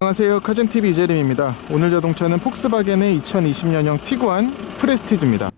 안녕하세요, 카젠TV 이재림입니다. 오늘 자동차는 폭스바겐의 2020년형 티구안 프레스티지입니다.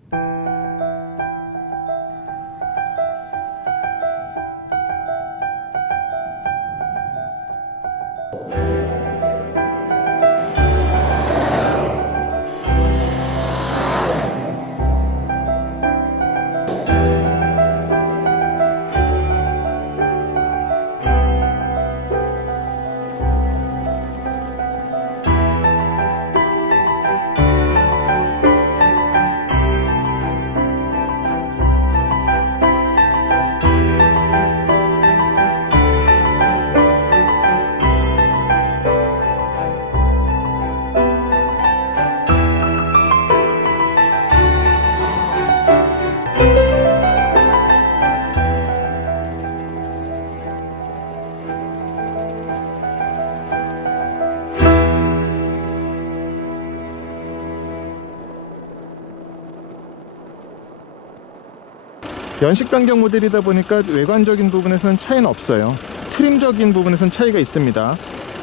연식 변경 모델이다 보니까 외관적인 부분에서는 차이는 없어요. 트림적인 부분에서는 차이가 있습니다.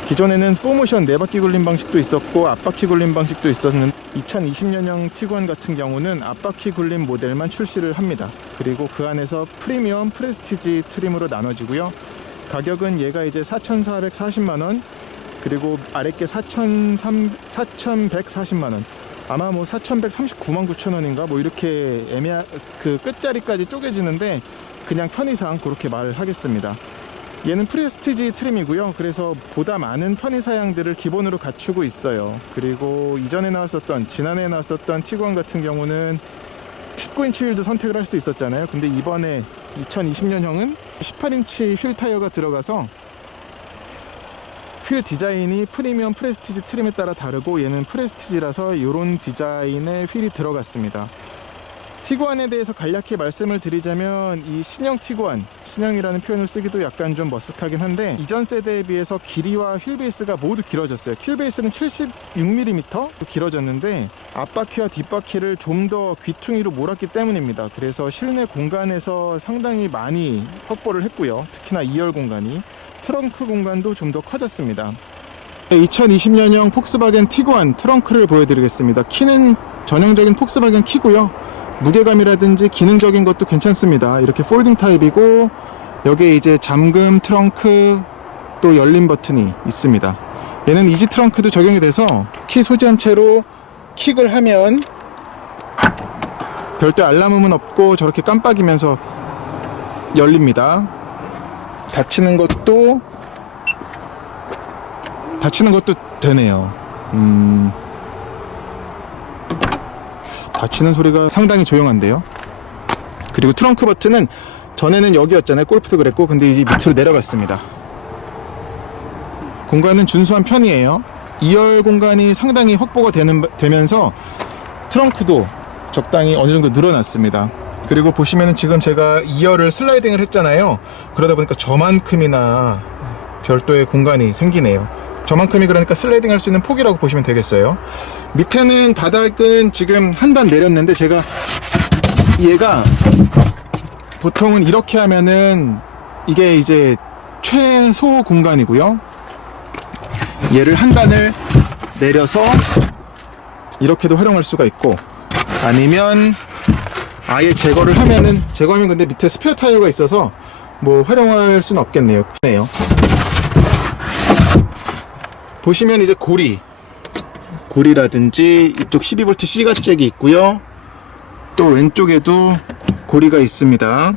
기존에는 4모션 4바퀴 굴림 방식도 있었고 앞바퀴 굴림 방식도 있었는데 2020년형 티구안 같은 경우는 앞바퀴 굴림 모델만 출시를 합니다. 그리고 그 안에서 프리미엄 프레스티지 트림으로 나눠지고요. 가격은 얘가 이제 4,440만원, 그리고 아랫게 4,140만원, 아마 뭐 4,139만 9천원인가 뭐 이렇게 그 끝자리까지 쪼개지는데 그냥 편의상 그렇게 말하겠습니다. 얘는 프레스티지 트림이고요. 그래서 보다 많은 편의 사양들을 기본으로 갖추고 있어요. 그리고 지난해 나왔었던 티구안 같은 경우는 19인치 휠도 선택을 할 수 있었잖아요. 근데 이번에 2020년형은 18인치 휠 타이어가 들어가서 휠 디자인이 프리미엄 프레스티지 트림에 따라 다르고 얘는 프레스티지라서 이런 디자인의 휠이 들어갔습니다. 티구안에 대해서 간략히 말씀을 드리자면 이 신형 티구안, 신형이라는 표현을 쓰기도 약간 좀 머쓱하긴 한데 이전 세대에 비해서 길이와 휠 베이스가 모두 길어졌어요. 휠 베이스는 76mm 길어졌는데 앞바퀴와 뒷바퀴를 좀 더 귀퉁이로 몰았기 때문입니다. 그래서 실내 공간에서 상당히 많이 확보를 했고요. 특히나 2열 공간이, 트렁크 공간도 좀 더 커졌습니다. 2020년형 폭스바겐 티구안 트렁크를 보여드리겠습니다. 키는 전형적인 폭스바겐 키고요. 무게감이라든지 기능적인 것도 괜찮습니다. 이렇게 폴딩 타입이고 여기에 이제 잠금 트렁크 또 열림 버튼이 있습니다. 얘는 이지 트렁크도 적용이 돼서 키 소지한 채로 킥을 하면 별도의 알람음은 없고 저렇게 깜빡이면서 열립니다. 닫히는 것도 되네요. 닫히는 소리가 상당히 조용한데요. 그리고 트렁크 버튼은 전에는 여기였잖아요. 골프도 그랬고, 근데 이제 밑으로 내려갔습니다. 공간은 준수한 편이에요. 2열 공간이 상당히 확보가 되면서 트렁크도 적당히 어느 정도 늘어났습니다. 그리고 보시면은 지금 제가 2열을 슬라이딩을 했잖아요. 그러다 보니까 저만큼이나 별도의 공간이 생기네요. 저만큼이 그러니까 슬라이딩 할 수 있는 폭이라고 보시면 되겠어요. 밑에는 바닥은 지금 한 단 내렸는데 얘가 보통은 이렇게 하면은 이게 이제 최소 공간이고요. 얘를 한 단을 내려서 이렇게도 활용할 수가 있고, 아니면 아예 제거하면 근데 밑에 스페어 타이어가 있어서 뭐 활용할 수는 없겠네요. 보시면 이제 고리라든지 이쪽 12V C가 잭이 있고요. 또 왼쪽에도 고리가 있습니다.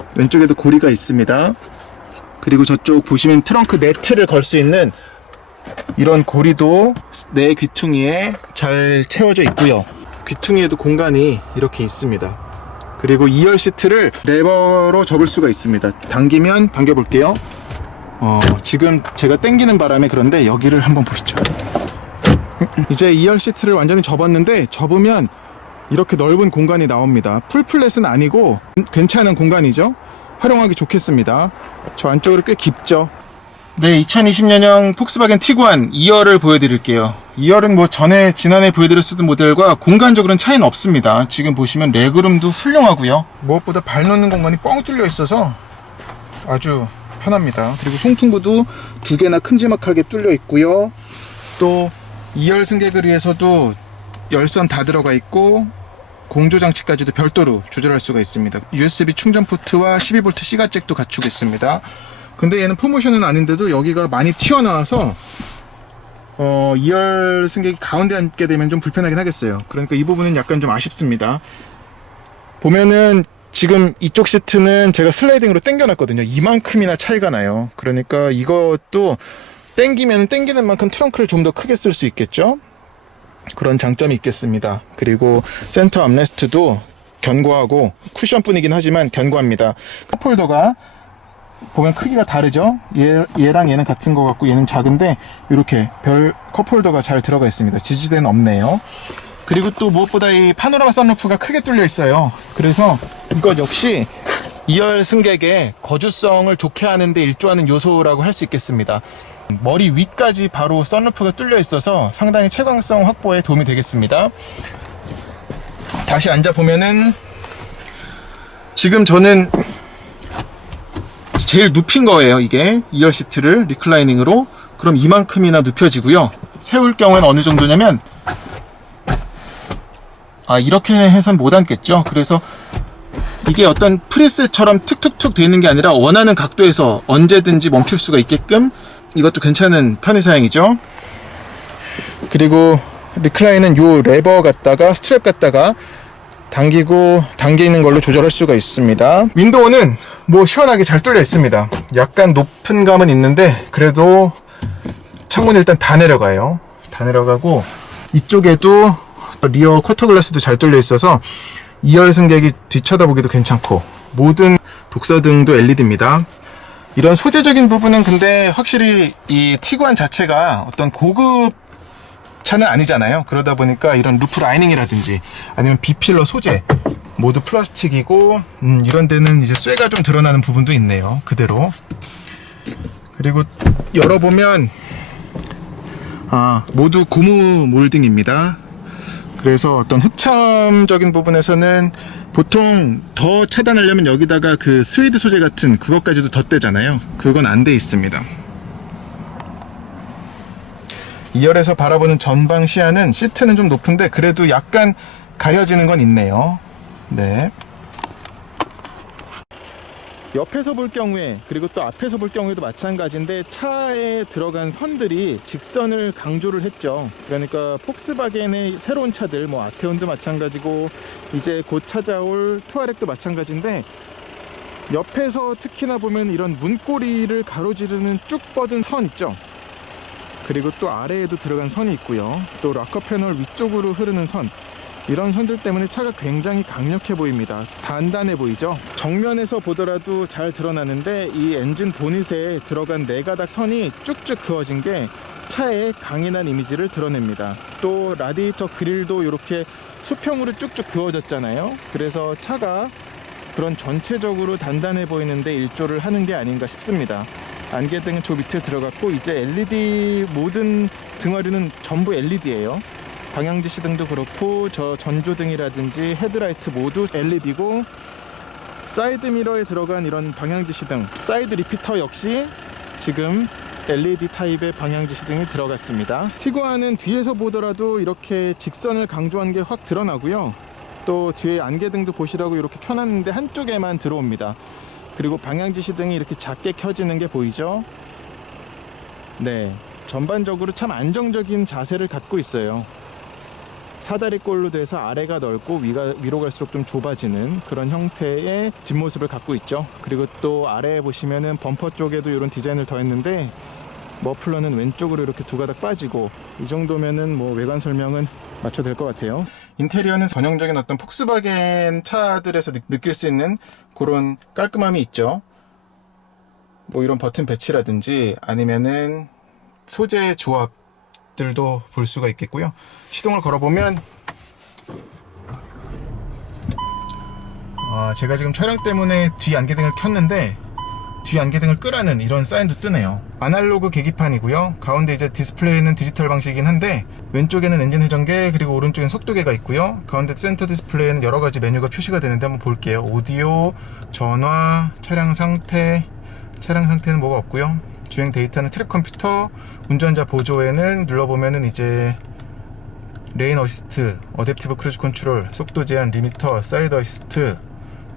그리고 저쪽 보시면 트렁크 네트를 걸 수 있는 이런 고리도 내 귀퉁이에 잘 채워져 있고요. 귀퉁이에도 공간이 이렇게 있습니다. 그리고 2열 시트를 레버로 접을 수가 있습니다. 당기면 당겨볼게요. 지금 제가 당기는 바람에 그런데 여기를 한번 보시죠. 이제 2열 시트를 완전히 접었는데 접으면 이렇게 넓은 공간이 나옵니다. 풀플랫은 아니고 괜찮은 공간이죠. 활용하기 좋겠습니다. 저 안쪽으로 꽤 깊죠. 네, 2020년형 폭스바겐 티구안 2열을 보여드릴게요. 2열은 뭐 지난해 보여드렸었던 모델과 공간적으로는 차이는 없습니다. 지금 보시면 레그룸도 훌륭하고요. 무엇보다 발 넣는 공간이 뻥 뚫려 있어서 아주 편합니다. 그리고 송풍구도 두 개나 큼지막하게 뚫려 있고요. 또 2열 승객을 위해서도 열선 다 들어가 있고 공조 장치까지도 별도로 조절할 수가 있습니다. USB 충전 포트와 12V C가 잭도 갖추고 있습니다. 근데 얘는 포모션은 아닌데도 여기가 많이 튀어나와서 2열 승객이 가운데 앉게 되면 좀 불편하긴 하겠어요. 그러니까 이 부분은 약간 좀 아쉽습니다. 보면은 지금 이쪽 시트는 제가 슬라이딩으로 당겨놨거든요. 이만큼이나 차이가 나요. 그러니까 이것도 당기면 당기는 만큼 트렁크를 좀 더 크게 쓸 수 있겠죠. 그런 장점이 있겠습니다. 그리고 센터 암레스트도 견고하고 쿠션뿐이긴 하지만 견고합니다. 컵홀더가 보면 크기가 다르죠. 얘랑 얘는 같은 것 같고 얘는 작은데 이렇게 별 컵홀더가 잘 들어가 있습니다. 지지대는 없네요. 그리고 또 무엇보다 이 파노라마 선루프가 크게 뚫려 있어요. 그래서 이것 역시 2열 승객의 거주성을 좋게 하는데 일조하는 요소라고 할 수 있겠습니다. 머리 위까지 바로 선루프가 뚫려 있어서 상당히 채광성 확보에 도움이 되겠습니다. 다시 앉아보면은 지금 저는 제일 눕힌 거예요. 이게 2열 시트를 리클라이닝으로. 그럼 이만큼이나 눕혀지고요. 세울 경우에는 어느 정도냐면 이렇게 해선 못 앉겠죠. 그래서 이게 어떤 프리셋처럼 툭툭툭 되는 게 아니라 원하는 각도에서 언제든지 멈출 수가 있게끔 이것도 괜찮은 편의사양이죠. 그리고 리클라인은 요 레버 갖다가 스트랩 갖다가 당기고 당기는 걸로 조절할 수가 있습니다. 윈도우는 뭐 시원하게 잘 뚫려 있습니다. 약간 높은 감은 있는데 그래도 창문이 일단 다 내려가요. 다 내려가고 이쪽에도 리어 쿼터 글라스도 잘 뚫려 있어서 2열 승객이 뒤쳐다보기도 괜찮고 모든 독서등도 LED입니다. 이런 소재적인 부분은 근데 확실히 이 티구안 자체가 어떤 고급 차는 아니잖아요. 그러다 보니까 이런 루프 라이닝이라든지 아니면 B필러 소재 모두 플라스틱이고 이런 데는 이제 쇠가 좀 드러나는 부분도 있네요. 그대로. 그리고 열어보면 모두 고무 몰딩입니다. 그래서 어떤 흑첨적인 부분에서는 보통 더 차단하려면 여기다가 그 스웨이드 소재 같은 그것까지도 덧대잖아요. 그건 안 돼 있습니다. 2열에서 바라보는 전방 시야는 시트는 좀 높은데 그래도 약간 가려지는 건 있네요. 네. 옆에서 볼 경우에 그리고 또 앞에서 볼 경우에도 마찬가지인데 차에 들어간 선들이 직선을 강조를 했죠. 그러니까 폭스바겐의 새로운 차들 뭐 아테온도 마찬가지고 이제 곧 찾아올 투아렉도 마찬가지인데 옆에서 특히나 보면 이런 문고리를 가로지르는 쭉 뻗은 선 있죠. 그리고 또 아래에도 들어간 선이 있고요. 또 락커 패널 위쪽으로 흐르는 선, 이런 선들 때문에 차가 굉장히 강력해 보입니다. 단단해 보이죠? 정면에서 보더라도 잘 드러나는데 이 엔진 보닛에 들어간 네가닥 선이 쭉쭉 그어진 게 차의 강인한 이미지를 드러냅니다. 또 라디에이터 그릴도 이렇게 수평으로 쭉쭉 그어졌잖아요. 그래서 차가 그런 전체적으로 단단해 보이는데 일조를 하는 게 아닌가 싶습니다. 안개등은 저 밑에 들어갔고 이제 LED 모든 등화류는 전부 LED예요. 방향지시등도 그렇고 저 전조등이라든지 헤드라이트 모두 LED고 사이드미러에 들어간 이런 방향지시등, 사이드 리피터 역시 지금 LED 타입의 방향지시등이 들어갔습니다. 티구안은 뒤에서 보더라도 이렇게 직선을 강조한 게 확 드러나고요. 또 뒤에 안개등도 보시라고 이렇게 켜놨는데 한쪽에만 들어옵니다. 그리고 방향지시등이 이렇게 작게 켜지는 게 보이죠? 네, 전반적으로 참 안정적인 자세를 갖고 있어요. 사다리꼴로 돼서 아래가 넓고 위로 갈수록 좀 좁아지는 그런 형태의 뒷모습을 갖고 있죠. 그리고 또 아래에 보시면은 범퍼 쪽에도 이런 디자인을 더했는데 머플러는 왼쪽으로 이렇게 두 가닥 빠지고 이 정도면은 뭐 외관 설명은 맞춰도 될 것 같아요. 인테리어는 전형적인 어떤 폭스바겐 차들에서 느낄 수 있는 그런 깔끔함이 있죠. 뭐 이런 버튼 배치라든지 아니면은 소재 조합들도 볼 수가 있겠고요. 시동을 걸어보면 제가 지금 촬영 때문에 뒤 안개등을 켰는데 뒤 안개등을 끄라는 이런 사인도 뜨네요. 아날로그 계기판이고요. 가운데 이제 디스플레이는 디지털 방식이긴 한데 왼쪽에는 엔진 회전계 그리고 오른쪽에는 속도계가 있고요. 가운데 센터 디스플레이에는 여러가지 메뉴가 표시가 되는데 한번 볼게요. 오디오, 전화, 차량 상태는 뭐가 없고요. 주행 데이터는 트립 컴퓨터, 운전자 보조에는 눌러보면은 이제 레인 어시스트, 어댑티브 크루즈 컨트롤, 속도 제한, 리미터, 사이드 어시스트,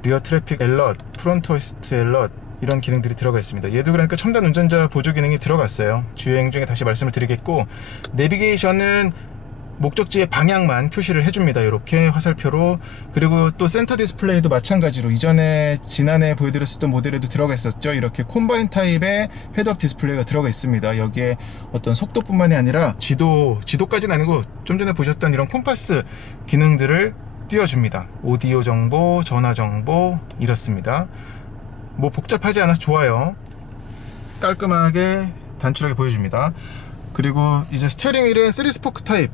리어 트래픽 엘럿, 프론트 어시스트 엘럿, 이런 기능들이 들어가 있습니다. 얘도 그러니까 첨단 운전자 보조 기능이 들어갔어요. 주행 중에 다시 말씀을 드리겠고, 내비게이션은 목적지의 방향만 표시를 해줍니다. 이렇게 화살표로. 그리고 또 센터 디스플레이도 마찬가지로 이전에 지난해 보여드렸었던 모델에도 들어가 있었죠. 이렇게 콤바인 타입의 헤드업 디스플레이가 들어가 있습니다. 여기에 어떤 속도뿐만이 아니라 지도까지는 아니고 좀 전에 보셨던 이런 콤파스 기능들을 띄워줍니다. 오디오 정보, 전화 정보, 이렇습니다. 뭐 복잡하지 않아서 좋아요. 깔끔하게 단출하게 보여줍니다. 그리고 이제 스티어링 휠은 3스포크 타입,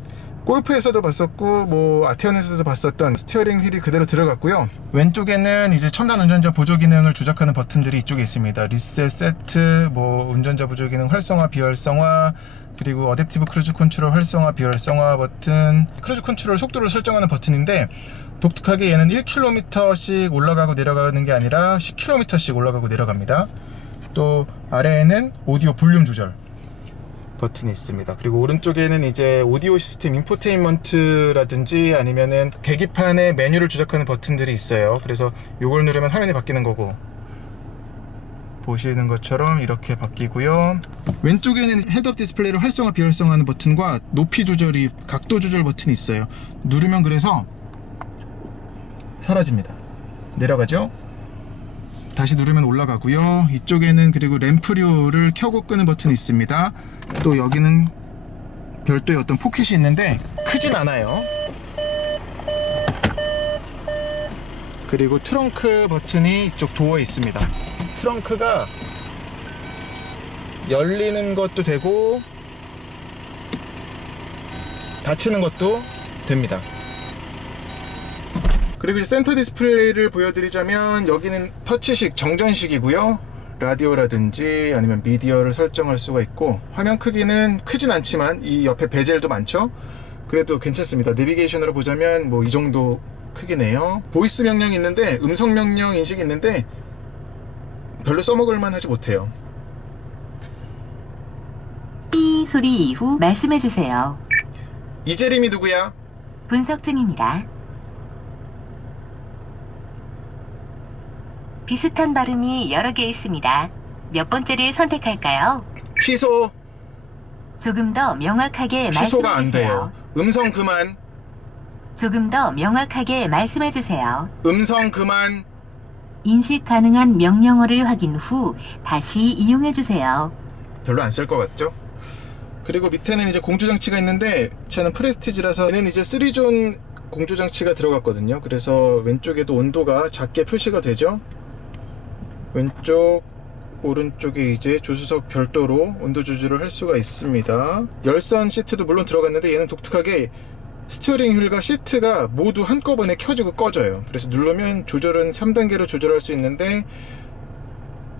골프에서도 봤었고 뭐 아테온에서도 봤었던 스티어링 휠이 그대로 들어갔고요. 왼쪽에는 이제 첨단 운전자 보조 기능을 조작하는 버튼들이 이쪽에 있습니다. 리셋, 세트, 뭐 운전자 보조 기능 활성화, 비활성화, 그리고 어댑티브 크루즈 컨트롤 활성화, 비활성화 버튼, 크루즈 컨트롤 속도를 설정하는 버튼인데, 독특하게 얘는 1km씩 올라가고 내려가는 게 아니라 10km씩 올라가고 내려갑니다. 또 아래에는 오디오 볼륨 조절 버튼이 있습니다. 그리고 오른쪽에는 이제 오디오 시스템 인포테인먼트라든지 아니면은 계기판의 메뉴를 조작하는 버튼들이 있어요. 그래서 요걸 누르면 화면이 바뀌는 거고, 보시는 것처럼 이렇게 바뀌고요. 왼쪽에는 헤드업 디스플레이를 활성화 비활성화하는 버튼과 높이 조절이, 각도 조절 버튼이 있어요. 누르면 그래서 사라집니다. 내려가죠. 다시 누르면 올라가고요. 이쪽에는 그리고 램프류를 켜고 끄는 버튼이 있습니다. 또 여기는 별도의 어떤 포켓이 있는데 크진 않아요. 그리고 트렁크 버튼이 이쪽 도어에 있습니다. 트렁크가 열리는 것도 되고 닫히는 것도 됩니다. 그리고 이제 센터 디스플레이를 보여드리자면, 여기는 터치식 정전식이고요. 라디오라든지 아니면 미디어를 설정할 수가 있고, 화면 크기는 크진 않지만 이 옆에 베젤도 많죠. 그래도 괜찮습니다. 내비게이션으로 보자면 뭐 이 정도 크기네요. 보이스 명령이 있는데, 음성 명령 인식이 있는데 별로 써먹을만 하지 못해요. 삐 소리 이후 말씀해주세요. 이재림이 누구야? 분석 중입니다. 비슷한 발음이 여러 개 있습니다. 몇 번째를 선택할까요? 취소. 조금 더 명확하게 취소가 안 돼요. 말씀해주세요. 음성 그만. 조금 더 명확하게 말씀해주세요. 음성 그만. 인식 가능한 명령어를 확인 후 다시 이용해주세요. 별로 안 쓸 것 같죠? 그리고 밑에는 이제 공조장치가 있는데, 저는 프레스티지라서 얘는 이제 3존 공조장치가 들어갔거든요. 그래서 왼쪽에도 온도가 작게 표시가 되죠. 왼쪽, 오른쪽에 이제 조수석 별도로 온도 조절을 할 수가 있습니다. 열선 시트도 물론 들어갔는데, 얘는 독특하게 스티어링 휠과 시트가 모두 한꺼번에 켜지고 꺼져요. 그래서 누르면 조절은 3단계로 조절할 수 있는데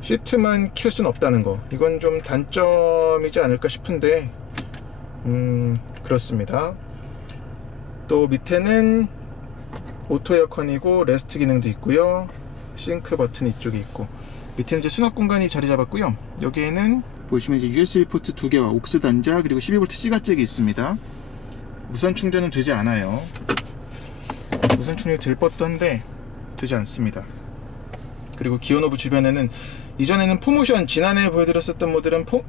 시트만 킬 수는 없다는 거, 이건 좀 단점이지 않을까 싶은데 그렇습니다. 또 밑에는 오토 에어컨이고 레스트 기능도 있고요. 싱크 버튼 이쪽에 있고, 밑에는 이제 수납 공간이 자리 잡았고요. 여기에는 보시면 이제 USB 포트 2개와 옥스 단자, 그리고 12V C가잭이 있습니다. 무선 충전은 되지 않아요. 무선 충전이 될 법도 한데 되지 않습니다. 그리고 기어 노브 주변에는, 이전에는 포모션, 지난해 보여드렸었던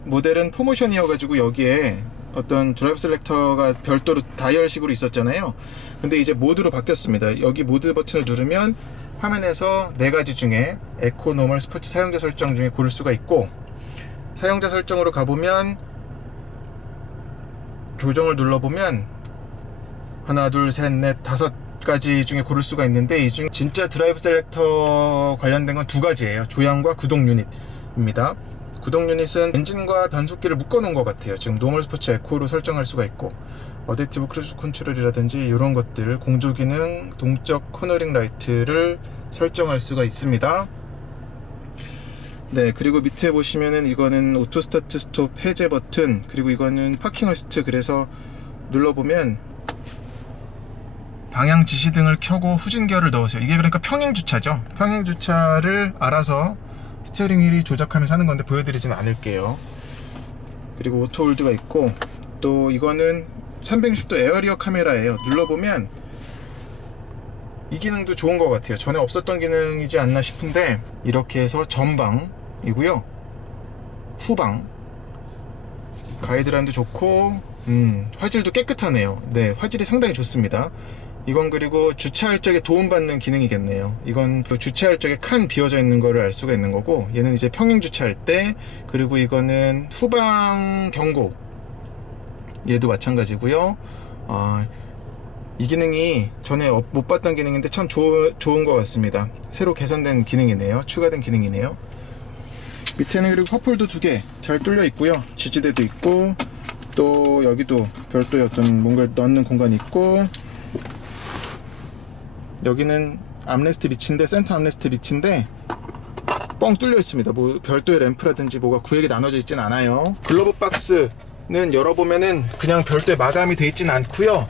모델은 포모션이어가지고 여기에 어떤 드라이브 셀렉터가 별도로 다이얼식으로 있었잖아요. 근데 이제 모드로 바뀌었습니다. 여기 모드 버튼을 누르면 화면에서 4가지 중에 에코, 노멀, 스포츠 사용자 설정 중에 고를 수가 있고, 사용자 설정으로 가보면 조정을 눌러보면 하나, 둘, 셋, 넷, 5가지 중에 고를 수가 있는데, 이 중 진짜 드라이브 셀렉터 관련된 건 2가지예요. 조향과 구동 유닛입니다. 구동 유닛은 엔진과 변속기를 묶어 놓은 것 같아요. 지금 노멀, 스포츠, 에코로 설정할 수가 있고, 어댑티브 크루즈 컨트롤이라든지 이런 것들, 공조 기능, 동적 코너링 라이트를 설정할 수가 있습니다. 네, 그리고 밑에 보시면은 이거는 오토 스타트 스톱 해제 버튼, 그리고 이거는 파킹 어시스트. 그래서 눌러보면 방향 지시등을 켜고 후진기어를 넣으세요. 이게 그러니까 평행 주차죠. 평행 주차를 알아서 스티어링 휠이 조작하면서 하는 건데 보여드리진 않을게요. 그리고 오토홀드가 있고, 또 이거는 360도 에어리어 카메라예요. 눌러보면 이 기능도 좋은 것 같아요. 전에 없었던 기능이지 않나 싶은데, 이렇게 해서 전방이고요, 후방 가이드라인도 좋고, 화질도 깨끗하네요. 네, 화질이 상당히 좋습니다. 이건 그리고 주차할 적에 도움받는 기능이겠네요. 이건 그 주차할 적에 칸 비어져 있는 거를 알 수가 있는 거고, 얘는 이제 평행 주차할 때, 그리고 이거는 후방 경고, 얘도 마찬가지고요. 이 기능이 전에 못 봤던 기능인데 참 좋은 것 같습니다. 새로 개선된 기능이네요. 추가된 기능이네요. 밑에는 그리고 컵홀더 2개 잘 뚫려 있고요. 지지대도 있고, 또 여기도 별도의 어떤 뭔가를 넣는 공간이 있고, 여기는 암레스트 리치인데, 센터 암레스트 리치인데 뻥 뚫려 있습니다. 뭐 별도의 램프라든지 뭐가 구획이 나눠져 있진 않아요. 글러브 박스는 열어보면은 그냥 별도의 마감이 돼 있진 않고요.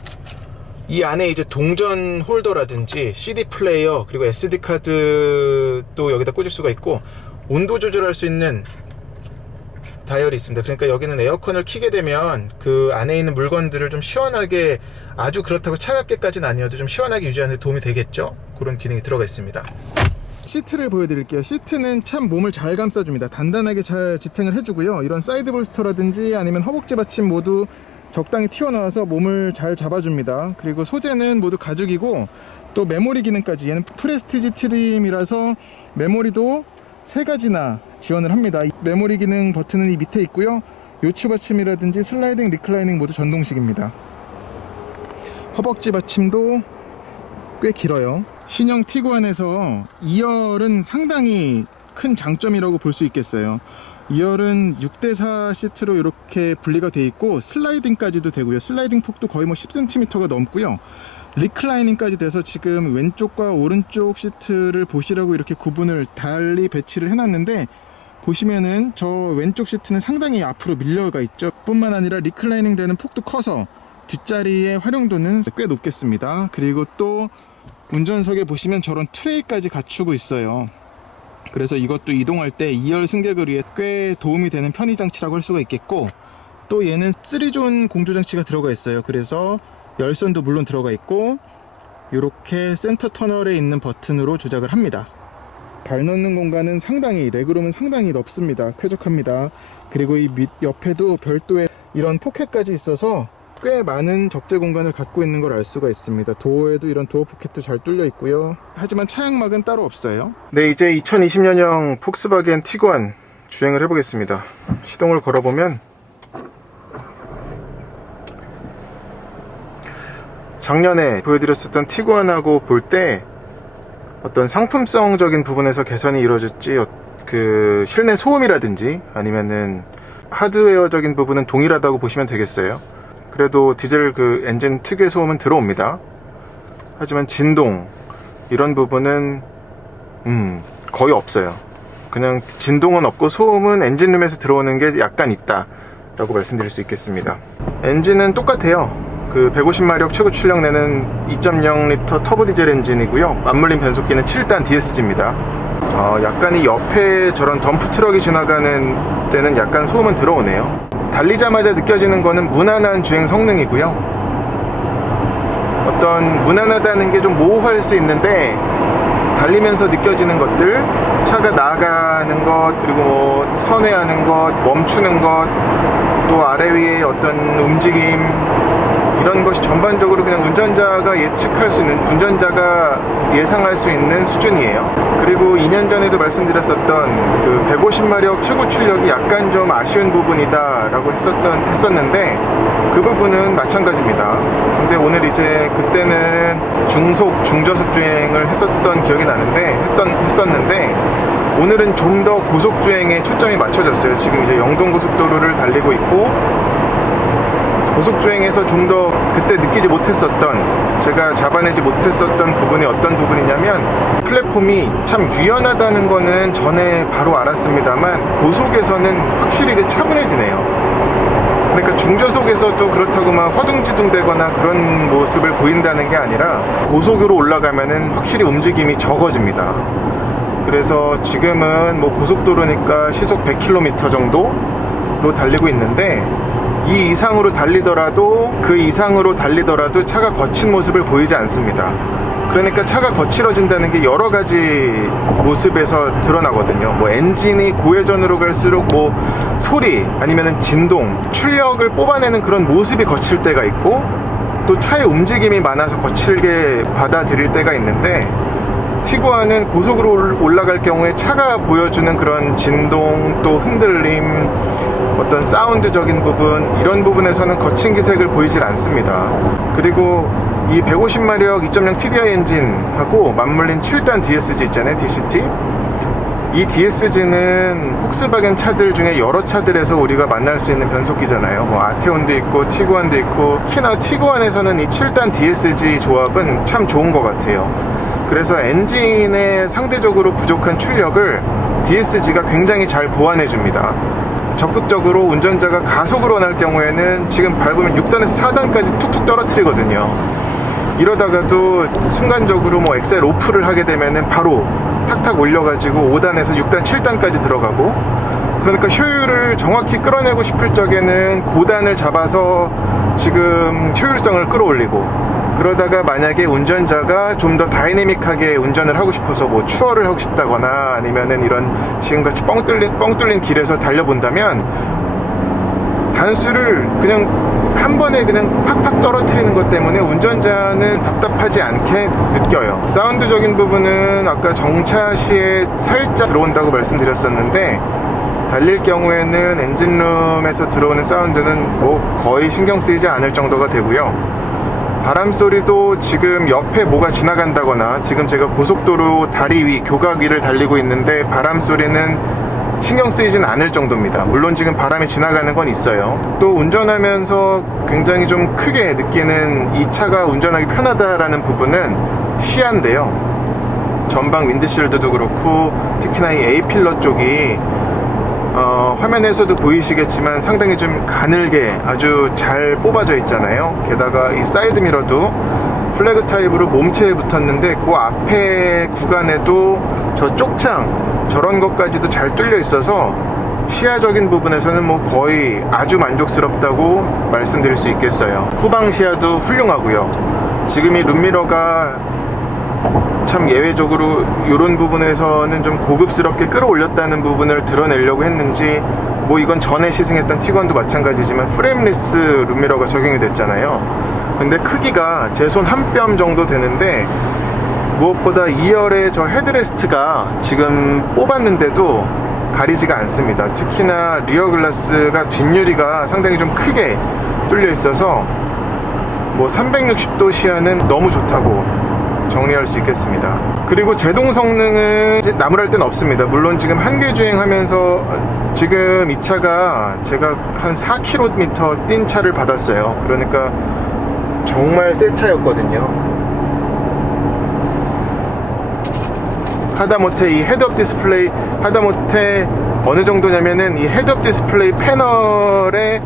이 안에 이제 동전 홀더라든지 CD 플레이어, 그리고 SD 카드도 여기다 꽂을 수가 있고, 온도 조절할 수 있는 다이얼이 있습니다. 그러니까 여기는 에어컨을 켜게 되면 그 안에 있는 물건들을 좀 시원하게, 아주 그렇다고 차갑게까지는 아니어도 좀 시원하게 유지하는 데 도움이 되겠죠. 그런 기능이 들어가 있습니다. 시트를 보여드릴게요. 시트는 참 몸을 잘 감싸줍니다. 단단하게 잘 지탱을 해주고요. 이런 사이드 볼스터라든지 아니면 허벅지 받침 모두 적당히 튀어나와서 몸을 잘 잡아줍니다. 그리고 소재는 모두 가죽이고, 또 메모리 기능까지, 얘는 프레스티지 트림이라서 메모리도 3가지나 지원을 합니다. 이 메모리 기능 버튼은 이 밑에 있고요. 요추 받침이라든지 슬라이딩, 리클라이닝 모두 전동식입니다. 허벅지 받침도 꽤 길어요. 신형 티구안에서 2열은 상당히 큰 장점이라고 볼 수 있겠어요. 2열은 6대4 시트로 이렇게 분리가 돼 있고, 슬라이딩까지도 되고요. 슬라이딩 폭도 거의 뭐 10cm가 넘고요. 리클라이닝까지 돼서 지금 왼쪽과 오른쪽 시트를 보시라고 이렇게 구분을 달리 배치를 해놨는데, 보시면은 저 왼쪽 시트는 상당히 앞으로 밀려가 있죠. 뿐만 아니라 리클라이닝 되는 폭도 커서 뒷자리의 활용도는 꽤 높겠습니다. 그리고 또 운전석에 보시면 저런 트레이까지 갖추고 있어요. 그래서 이것도 이동할 때 2열 승객을 위해 꽤 도움이 되는 편의 장치라고 할 수가 있겠고, 또 얘는 3존 공조 장치가 들어가 있어요. 그래서 열선도 물론 들어가 있고, 이렇게 센터 터널에 있는 버튼으로 조작을 합니다. 발 넣는 공간은 상당히, 레그룸은 상당히 넓습니다. 쾌적합니다. 그리고 이 밑 옆에도 별도의 이런 포켓까지 있어서 꽤 많은 적재 공간을 갖고 있는 걸 알 수가 있습니다. 도어에도 이런 도어 포켓도 잘 뚫려 있고요. 하지만 차양막은 따로 없어요. 네, 이제 2020년형 폭스바겐 티구안 주행을 해보겠습니다. 시동을 걸어보면 작년에 보여드렸었던 티구안하고 볼 때 어떤 상품성적인 부분에서 개선이 이루어졌지, 그 실내 소음이라든지 아니면은 하드웨어적인 부분은 동일하다고 보시면 되겠어요. 그래도 디젤 그 엔진 특유의 소음은 들어옵니다. 하지만 진동 이런 부분은 거의 없어요. 그냥 진동은 없고, 소음은 엔진룸에서 들어오는 게 약간 있다 라고 말씀드릴 수 있겠습니다. 엔진은 똑같아요. 그 150마력 최고 출력 내는 2.0L 터보 디젤 엔진이고요. 맞물림 변속기는 7단 DSG입니다. 약간 이 옆에 저런 덤프 트럭이 지나가는 때는 약간 소음은 들어오네요. 달리자마자 느껴지는 거는 무난한 주행 성능이고요. 어떤 무난하다는 게 좀 모호할 수 있는데, 달리면서 느껴지는 것들, 차가 나가는 것, 그리고 뭐 선회하는 것, 멈추는 것, 또 아래 위에 어떤 움직임, 이런 것이 전반적으로 그냥 운전자가 예측할 수 있는, 운전자가 예상할 수 있는 수준이에요. 그리고 2년 전에도 말씀드렸었던 그 150마력 최고 출력이 약간 좀 아쉬운 부분이다 라고 했었는데, 그 부분은 마찬가지입니다. 근데 오늘 이제 그때는 중속, 중저속 주행을 했었던 기억이 나는데, 했었는데, 오늘은 좀 더 고속 주행에 초점이 맞춰졌어요. 지금 이제 영동 고속도로를 달리고 있고, 고속주행에서 좀 더 그때 느끼지 못했었던, 제가 잡아내지 못했었던 부분이 어떤 부분이냐면, 플랫폼이 참 유연하다는 거는 전에 바로 알았습니다만, 고속에서는 확실히 차분해지네요. 그러니까 중저속에서 또 그렇다고 막 허둥지둥 되거나 그런 모습을 보인다는 게 아니라, 고속으로 올라가면은 확실히 움직임이 적어집니다. 그래서 지금은 뭐 고속도로니까 시속 100km 정도, 이상으로 달리고 있는데, 이 이상으로 달리더라도 그 이상으로 달리더라도 차가 거친 모습을 보이지 않습니다. 그러니까 차가 거칠어진다는 게 여러 가지 모습에서 드러나거든요. 뭐 엔진이 고회전으로 갈수록 뭐 소리 아니면은 진동, 출력을 뽑아내는 그런 모습이 거칠 때가 있고, 또 차의 움직임이 많아서 거칠게 받아들일 때가 있는데, 티구안은 고속으로 올라갈 경우에 차가 보여주는 그런 진동, 또 흔들림, 어떤 사운드적인 부분, 이런 부분에서는 거친 기색을 보이질 않습니다. 그리고 이 150마력 2.0 TDI 엔진하고 맞물린 7단 DSG 있잖아요, DCT. 이 DSG는 폭스바겐 차들 중에 여러 차들에서 우리가 만날 수 있는 변속기잖아요. 뭐 아테온도 있고 티구안도 있고, 특히나 티구안에서는 이 7단 DSG 조합은 참 좋은 것 같아요. 그래서 엔진의 상대적으로 부족한 출력을 DSG가 굉장히 잘 보완해 줍니다. 적극적으로 운전자가 가속으로 날 경우에는 지금 밟으면 6단에서 4단까지 툭툭 떨어뜨리거든요. 이러다가도 순간적으로 뭐 엑셀 오프를 하게 되면은 바로 탁탁 올려가지고 5단에서 6단, 7단까지 들어가고, 그러니까 효율을 정확히 끌어내고 싶을 적에는 고단을 잡아서 지금 효율성을 끌어올리고, 그러다가 만약에 운전자가 좀 더 다이내믹하게 운전을 하고 싶어서 뭐 추월을 하고 싶다거나 아니면은 이런 지금같이 뻥 뚫린 길에서 달려본다면 단수를 그냥 한 번에 그냥 팍팍 떨어뜨리는 것 때문에 운전자는 답답하지 않게 느껴요. 사운드적인 부분은 아까 정차 시에 살짝 들어온다고 말씀드렸었는데, 달릴 경우에는 엔진룸에서 들어오는 사운드는 뭐 거의 신경 쓰이지 않을 정도가 되고요. 바람 소리도 지금 옆에 뭐가 지나간다거나, 지금 제가 고속도로 다리 위, 교각 위를 달리고 있는데 바람 소리는 신경 쓰이진 않을 정도입니다. 물론 지금 바람이 지나가는 건 있어요. 또 운전하면서 굉장히 좀 크게 느끼는, 이 차가 운전하기 편하다라는 부분은 시야인데요. 전방 윈드실드도 그렇고, 특히나 이 A필러 쪽이 화면에서도 보이시겠지만 상당히 좀 가늘게 아주 잘 뽑아져 있잖아요. 게다가 이 사이드 미러도 플래그 타입으로 몸체에 붙었는데, 그 앞에 구간에도 저 쪽창, 저런 것까지도 잘 뚫려 있어서 시야적인 부분에서는 뭐 거의 아주 만족스럽다고 말씀드릴 수 있겠어요. 후방 시야도 훌륭하고요. 지금 이 룸미러가 참 예외적으로 이런 부분에서는 좀 고급스럽게 끌어올렸다는 부분을 드러내려고 했는지, 뭐 이건 전에 시승했던 티구안도 마찬가지지만 프레임리스 룸미러가 적용이 됐잖아요. 근데 크기가 제 손 한 뼘 정도 되는데, 무엇보다 2열의 저 헤드레스트가 지금 뽑았는데도 가리지가 않습니다. 특히나 리어 글라스가, 뒷유리가 상당히 좀 크게 뚫려 있어서 뭐 360도 시야는 너무 좋다고 정리할 수 있겠습니다. 그리고 제동 성능은 나무랄 데는 없습니다. 물론 지금 한계 주행하면서 지금 이 차가 제가 한 4km 뛴 차를 받았어요. 그러니까 정말 새 차였거든요. 하다못해 이 헤드업 디스플레이, 하다못해 어느 정도냐면은 이 헤드업 디스플레이 패널에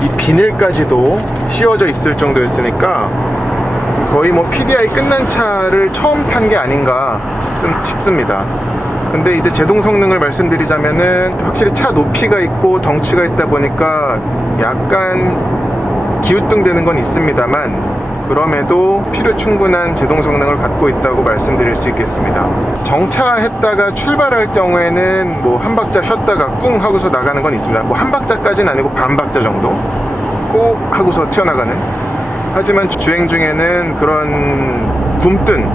이 비닐까지도 씌워져 있을 정도였으니까 거의 뭐 PDI 끝난 차를 처음 탄 게 아닌가 싶습니다. 근데 이제 제동 성능을 말씀드리자면은 확실히 차 높이가 있고 덩치가 있다 보니까 약간 기우뚱대는 건 있습니다만, 그럼에도 필요 충분한 제동 성능을 갖고 있다고 말씀드릴 수 있겠습니다. 정차했다가 출발할 경우에는 뭐 한 박자 쉬었다가 꿍 하고서 나가는 건 있습니다. 뭐 한 박자까지는 아니고 반 박자 정도 꾹 하고서 튀어나가는. 하지만 주행 중에는 그런 굼뜬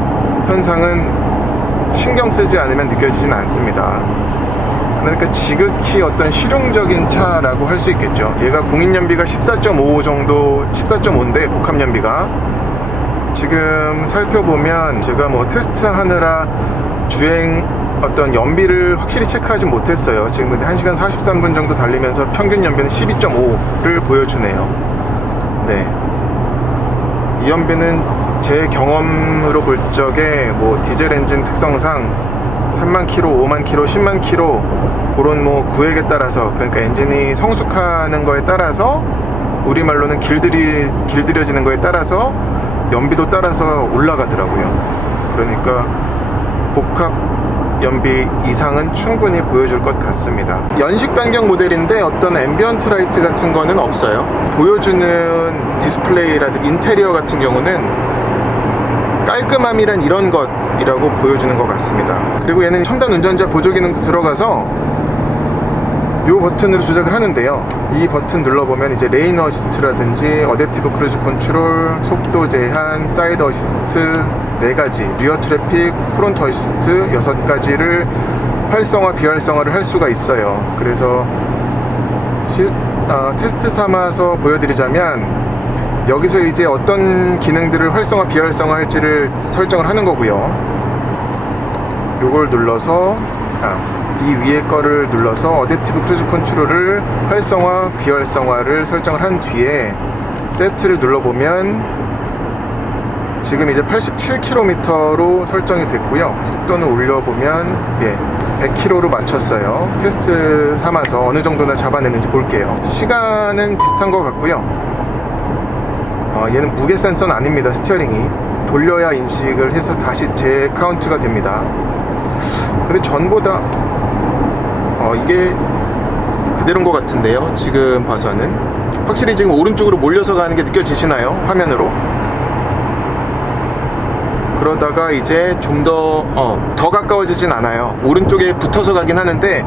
현상은 신경 쓰지 않으면 느껴지진 않습니다. 그러니까 지극히 어떤 실용적인 차라고 할 수 있겠죠. 얘가 공인연비가 14.5 정도, 14.5인데 복합연비가 지금 살펴보면, 제가 뭐 테스트 하느라 주행 어떤 연비를 확실히 체크하지 못했어요. 지금 근데 1시간 43분 정도 달리면서 평균 연비는 12.5를 보여주네요. 네. 이 연비는 제 경험으로 볼 적에 뭐 디젤 엔진 특성상 3만 킬로, 5만 킬로, 10만 킬로 그런 뭐 구획에 따라서, 그러니까 엔진이 성숙하는 거에 따라서, 우리말로는 길들여지는 거에 따라서 연비도 따라서 올라가더라고요. 그러니까 복합 연비 이상은 충분히 보여줄 것 같습니다. 연식 변경 모델인데 어떤 앰비언트 라이트 같은 거는 없어요. 보여주는 디스플레이라든지 인테리어 같은 경우는 깔끔함이란 이런 것이라고 보여주는 것 같습니다. 그리고 얘는 첨단 운전자 보조 기능도 들어가서 이 버튼으로 조작을 하는데요. 이 버튼 눌러보면 이제 레인 어시스트라든지 어댑티브 크루즈 컨트롤, 속도 제한, 사이드 어시스트 4가지, 리어 트래픽, 프론트 어시스트 6가지를 활성화, 비활성화를 할 수가 있어요. 그래서 테스트 삼아서 보여드리자면 여기서 이제 어떤 기능들을 활성화, 비활성화 할지를 설정을 하는 거고요. 요걸 눌러서 이 위에 거를 눌러서 어댑티브 크루즈 컨트롤을 활성화, 비활성화를 설정을 한 뒤에 세트를 눌러보면 지금 이제 87km로 설정이 됐고요. 속도는 올려보면 100km로 맞췄어요. 테스트 삼아서 어느 정도나 잡아내는지 볼게요. 시간은 비슷한 것 같고요. 얘는 무게 센서는 아닙니다. 스티어링이 돌려야 인식을 해서 다시 재카운트가 됩니다. 근데 전보다 이게 그대로인 것 같은데요. 지금 봐서는 확실히 지금 오른쪽으로 몰려서 가는 게 느껴지시나요? 화면으로. 그러다가 이제 좀 더 가까워지진 않아요. 오른쪽에 붙어서 가긴 하는데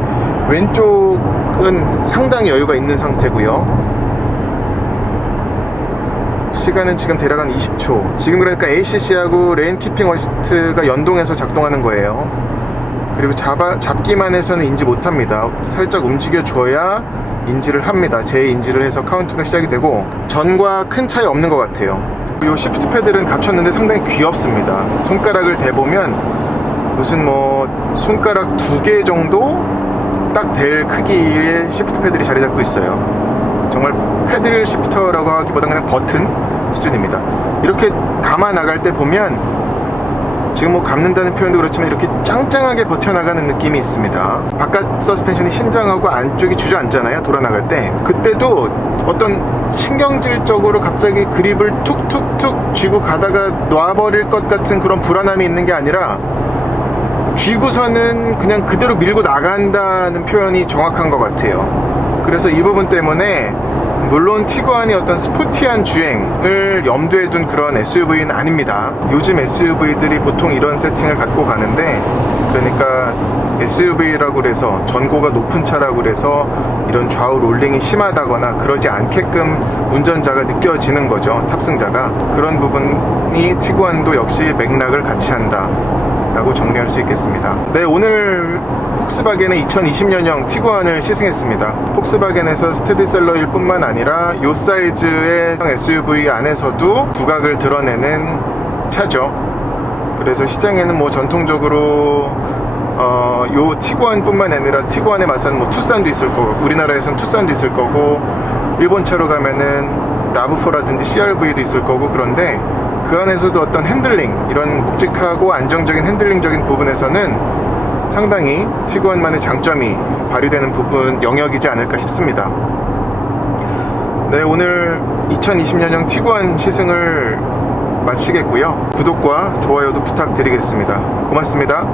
왼쪽은 상당히 여유가 있는 상태고요. 시간은 지금 대략 한 20초. 지금 그러니까 ACC하고 레인 키핑 어시스트가 연동해서 작동하는 거예요. 그리고 잡기만 해서는 인지 못합니다. 살짝 움직여 줘야 인지를 합니다. 재인지를 해서 카운트가 시작이 되고 전과 큰 차이 없는 것 같아요. 이 시프트 패드는 갖췄는데 상당히 귀엽습니다. 손가락을 대보면 무슨 손가락 2개 정도 딱 될 크기의 시프트 패드들이 자리 잡고 있어요. 정말 패들 시프터라고 하기보다는 그냥 버튼 수준입니다. 이렇게 감아 나갈 때 보면 지금 감는다는 표현도 그렇지만 이렇게 짱짱하게 버텨나가는 느낌이 있습니다. 바깥 서스펜션이 신장하고 안쪽이 주저앉잖아요. 돌아나갈 때. 그때도 어떤 신경질적으로 갑자기 그립을 툭툭툭 쥐고 가다가 놔버릴 것 같은 그런 불안함이 있는 게 아니라 쥐고서는 그냥 그대로 밀고 나간다는 표현이 정확한 것 같아요. 그래서 이 부분 때문에 물론 티구안이 어떤 스포티한 주행을 염두에 둔 그런 SUV는 아닙니다. 요즘 SUV들이 보통 이런 세팅을 갖고 가는데, 그러니까 SUV라고 그래서 전고가 높은 차라고 그래서 이런 좌우 롤링이 심하다거나 그러지 않게끔 운전자가 느껴지는 거죠. 탑승자가. 그런 부분이 티구안도 역시 맥락을 같이 한다 라고 정리할 수 있겠습니다. 네, 오늘 폭스바겐의 2020년형 티구안을 시승했습니다. 폭스바겐에서 스테디셀러일 뿐만 아니라 이 사이즈의 SUV 안에서도 두각을 드러내는 차죠. 그래서 시장에는 전통적으로 요 티구안 뿐만 아니라 티구안에 맞서는 투싼도 있을 거고, 우리나라에서는 투싼도 있을 거고, 일본 차로 가면은 라브4라든지 CRV도 있을 거고, 그런데 그 안에서도 어떤 핸들링, 이런 묵직하고 안정적인 핸들링적인 부분에서는 상당히 티구안만의 장점이 발휘되는 부분 영역이지 않을까 싶습니다. 네, 오늘 2020년형 티구안 시승을 마치겠고요. 구독과 좋아요도 부탁드리겠습니다. 고맙습니다.